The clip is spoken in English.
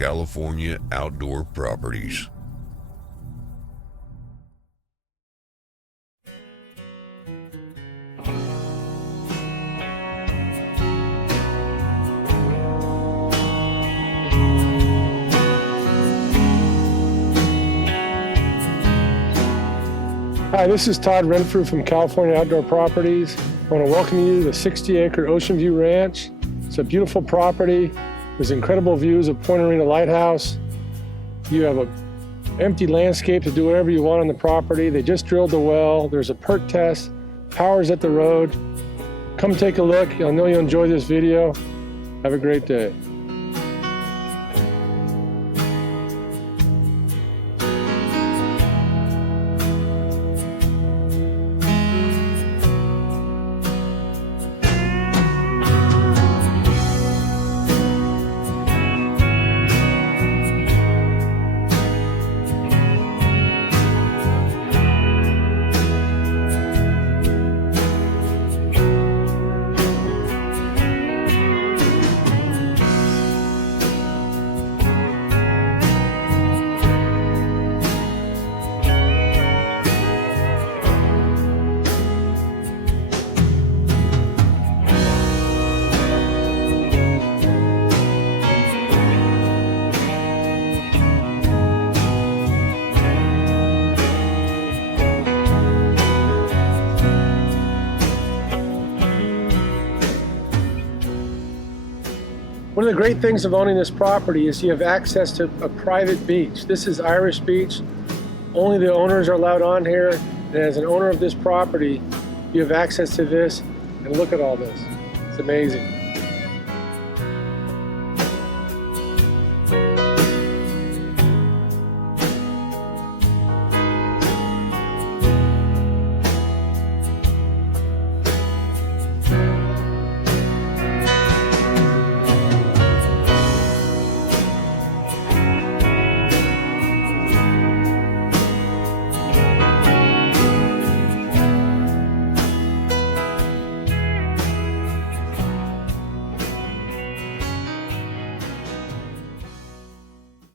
California Outdoor Properties. Hi, this is Todd Renfrew from California Outdoor Properties. I want to welcome you to the 60-acre Ocean View Ranch. It's a beautiful property. There's incredible views of Point Arena Lighthouse. You have an empty landscape to do whatever you want on the property. They just drilled the well. There's a perk test. Power's at the road. Come take a look. I know you'll enjoy this video. Have a great day. One of the great things of owning this property is you have access to a private beach. This is Irish Beach. Only the owners are allowed on here. And as an owner of this property, you have access to this. And look at all this. It's amazing.